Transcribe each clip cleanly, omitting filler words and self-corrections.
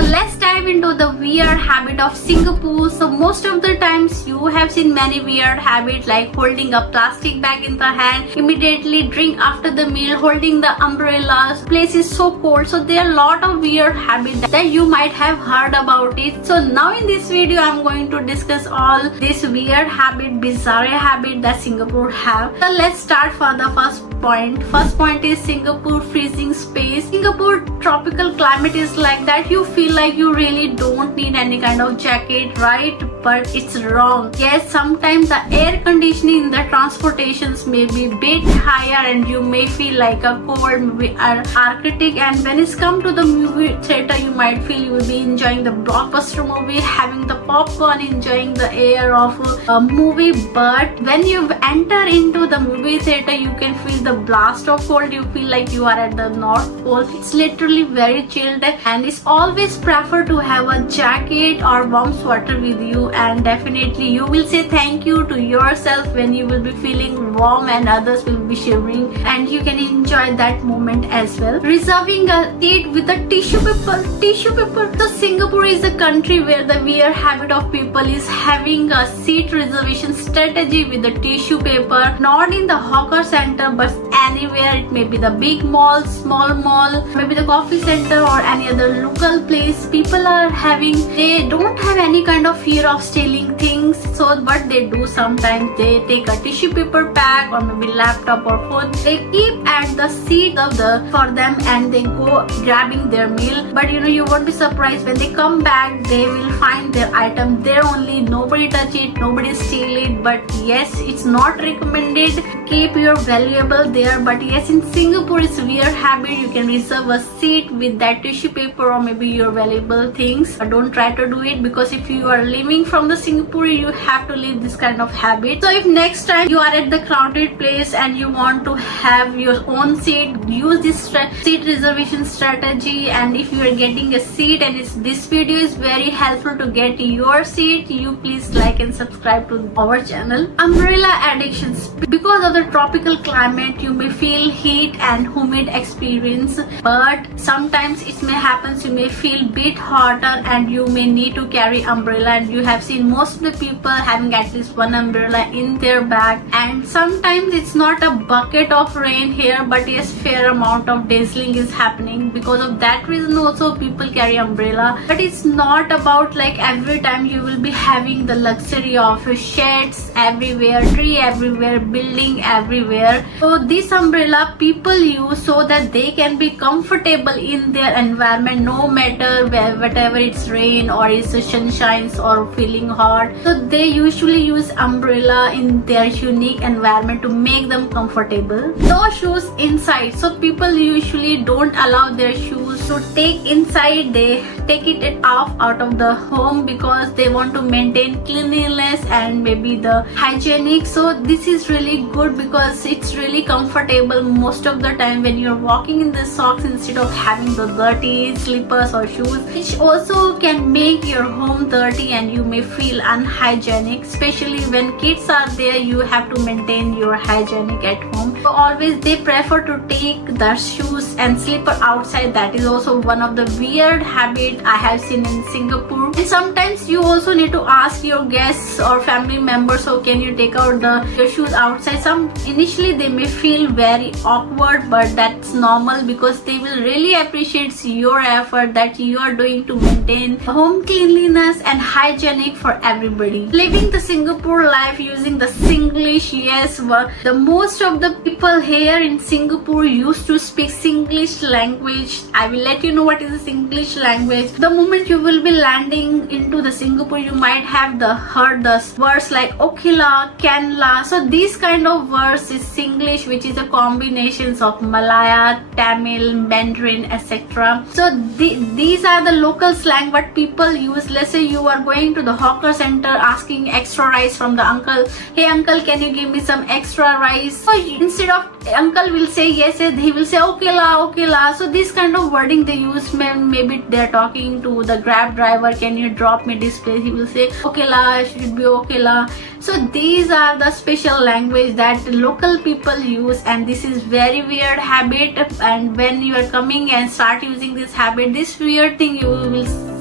So let's dive into the weird habit of Singapore. So most of the times you have seen many weird habits like holding a plastic bag in the hand, immediately drink after the meal, holding the umbrellas. Place is so cold. So there are a lot of weird habits that you might have heard about it. So now in this video I'm going to discuss all this weird habit, bizarre habit that Singapore have. So let's start for the first point. First point is Singapore freezing space. Singapore tropical climate is like that you feel like you really don't need any kind of jacket, right? But it's wrong. Yes, sometimes the air conditioning in the transportations may be bit higher and you may feel like a cold, maybe Arctic, and when it's come to the movie theater you might feel you will be enjoying the blockbuster movie, having the popcorn, enjoying the air of a movie. But when you enter into the movie theater you can feel the blast of cold. You feel like you are at the North Pole. It's literally very chilled and it's always prefer to have a jacket or warm sweater with you, and definitely you will say thank you to yourself when you will be feeling warm and others will be shivering, and you can enjoy that moment as well. Reserving a seat with a tissue paper. So Singapore is a country where the weird habit of people is having a seat reservation strategy with the tissue paper, not in the hawker center but anywhere. It may be the big mall, small mall, maybe the coffee center or any other local place. People are having, they don't have any kind of fear of stealing things, so but they do sometimes. They take a tissue paper bag or maybe laptop or phone, they keep at the seat of the for them and they go grabbing their meal. But you won't be surprised when they come back they will find their item there only. Nobody touch it, nobody steal it. But yes, it's not recommended. Keep your valuable there. But yes, in Singapore it's a weird habit. You can reserve a seat with that tissue paper or maybe your valuable things. But don't try to do it, because if you are leaving from the Singapore you have to leave this kind of habit. So if next time you are at the crowded place and you want to have your own seat, use this seat reservation strategy. And if you are getting a seat and this video is very helpful to get your seat, you please like and subscribe to our channel. Umbrella addictions. Because of the tropical climate you may feel heat and humid experience, but sometimes it may happen you may feel bit hotter and you may need to carry umbrella, and you have seen most of the people having at least one umbrella in their bag. And sometimes it's not a bucket of rain here, but yes, fair amount of drizzling is happening. Because of that reason also people carry umbrella. But it's not about like every time you will be having the luxury of shades everywhere, tree everywhere, building everywhere. So this umbrella people use so that they can be comfortable in their environment, no matter whatever it's rain or it's sunshine or feeling hot. So they usually use umbrella in their unique environment to make them comfortable. No shoes inside. So people usually don't allow their shoes to take inside. They take it off out of the home because they want to maintain cleanliness and maybe the hygienic. So this is really good because it's really comfortable most of the time when you're walking in the socks instead of having the dirty slippers or shoes, which also can make your home dirty and you may feel unhygienic. Especially when kids are there, you have to maintain your hygienic at home. So always they prefer to take the shoes and slipper outside. That is also one of the weird habit I have seen in Singapore. And sometimes you also need to ask your guests or family members, so can you take out your shoes outside. Initially they may feel very awkward, but that's normal because they will really appreciate your effort that you are doing to maintain home cleanliness and hygienic for everybody. Living the Singapore life using the Singlish. Yes, the most of the people here in Singapore used to speak Singlish language. I will let you know what is the Singlish language. The moment you will be landing into the Singapore you might have heard the words like okila, canla. So these kind of words is Singlish, which is a combinations of Malaya, Tamil, Mandarin, etc. So these are the local slang what people use. Let's say you are going to the hawker center asking extra rice from the uncle. Hey uncle, can you give me some extra rice? So instead of uncle will say yes, he will say okay la. So this kind of wording they use. Maybe they're talking to the Grab driver, can you drop me this place? He will say okay la, should be okay la. So these are the special language that local people use, and this is very weird habit. And when you are coming and start using this habit, this weird thing you will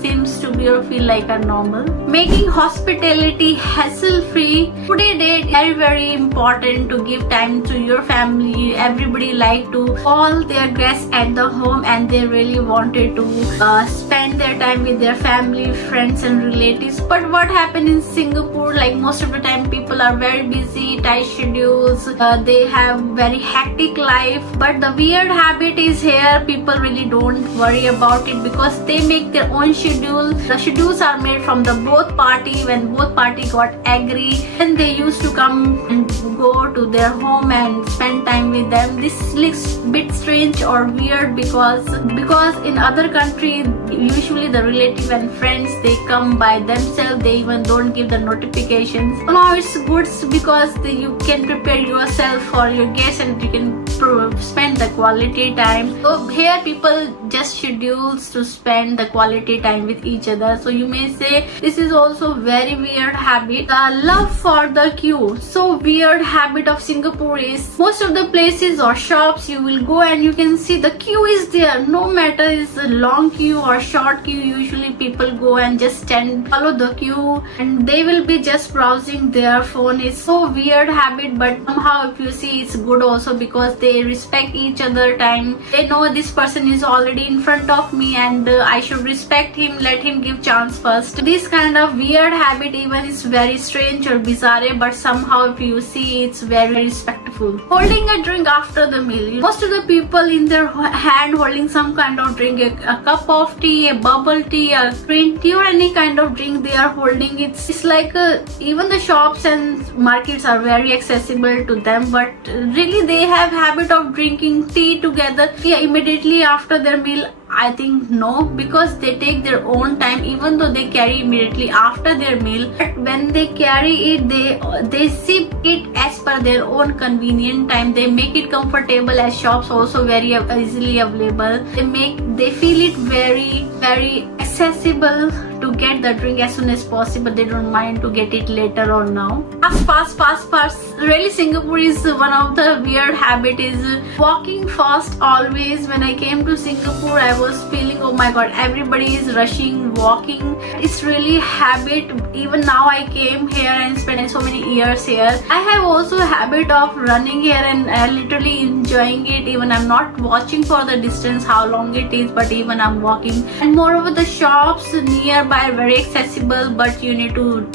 will feel like a normal. Making hospitality hassle free. Today date very important to give time to your family. Everybody like to call their guests at the home and they really wanted to spend their time with their family, friends and relatives. But what happened in Singapore, like most of the time people are very busy, tight schedules, they have very hectic life. But the weird habit is here, people really don't worry about it because they make their own schedule. The schedules are made from the both party. When both party got agree, and they used to come and go to their home and spend time with them. This looks bit strange or weird because in other country usually the relative and friends they come by themselves, they even don't give the notifications. So now it's good because you can prepare yourself for your guests and you can spend the quality time. So here people just schedules to spend the quality time with each other. So you may say this is also very weird habit. The love for the queue. So weird habit of Singapore is most of the places or shops you will go and you can see the queue is there. No matter it's a long queue or short queue, usually people go and just follow the queue and they will be just browsing their phone. It's so weird habit, but somehow if you see it's good also because they respect each other time. They know this person is already in front of me and I should respect him, let him give chance first. This kind of weird habit even is very strange or bizarre, but somehow if you see it's very respectful. Holding a drink after the meal. Most of the people in their hand holding some kind of drink, a cup of tea, a bubble tea, a green tea or any kind of drink they are holding. It's like even the shops and markets are very accessible to them, but really they have habit of drinking tea together immediately after their meal. I think no, because they take their own time even though they carry immediately after their meal. But when they carry it, they sip it as per their own convenient time. They make it comfortable as shops also very easily available. They feel it very accessible to get the drink as soon as possible. They don't mind to get it later or now. Fast. Really Singapore is one of the weird habit is walking fast always. When I came to Singapore I was feeling oh my god, everybody is rushing, walking. It's really habit. Even now I came here and spent so many years here. I have also a habit of running here and literally enjoying it. Even I'm not watching for the distance how long it is, but even I'm walking. And moreover the shops nearby are very accessible, but you need to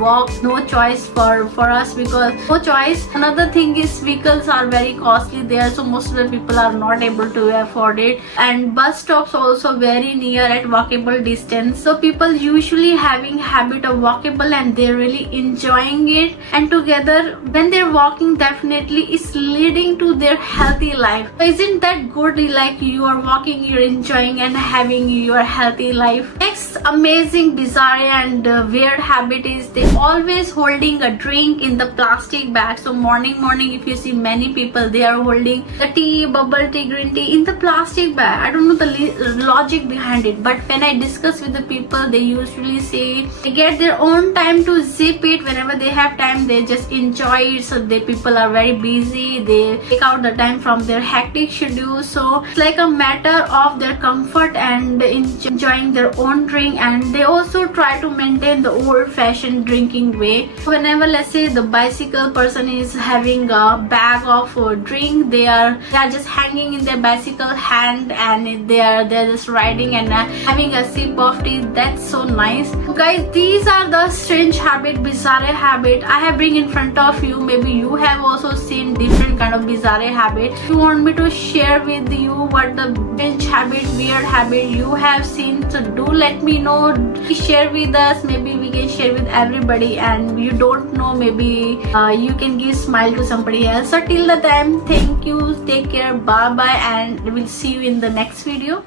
walk. No choice for us because no choice. Another thing is vehicles are very costly there, so most of the people are not able to afford it. And bus stops also very near at walkable distance, so people usually having habit of walkable and they're really enjoying it. And together when they're walking, definitely it's leading to their healthy life. So isn't that good? Like you are walking, you're enjoying and having your healthy life. Next amazing, bizarre and weird habit is they always holding a drink in the plastic bag. So morning if you see many people, they are holding the tea, bubble tea, green tea in the plastic bag. I don't know the logic behind it, but when I discuss with the people, they usually say they get their own time to zip it. Whenever they have time, they just enjoy it. So people are very busy, they take out the time from their hectic schedule. So it's like a matter of their comfort and enjoying their own drink. And they also try to maintain the old-fashioned drinking way. Whenever let's say the bicycle person is having a bag of drink, they are just hanging in their bicycle hand and they're just riding and having a sip of tea. That's so nice. So guys, these are the strange habit, bizarre habit I have bring in front of you. Maybe you have also seen different kind of bizarre habit. If you want me to share with you what the strange habit, weird habit you have seen, so do let me know. Share with us. Maybe we can share with everybody, and you don't know, maybe you can give smile to somebody else. So till the time, thank you, take care, bye bye, and we'll see you in the next video.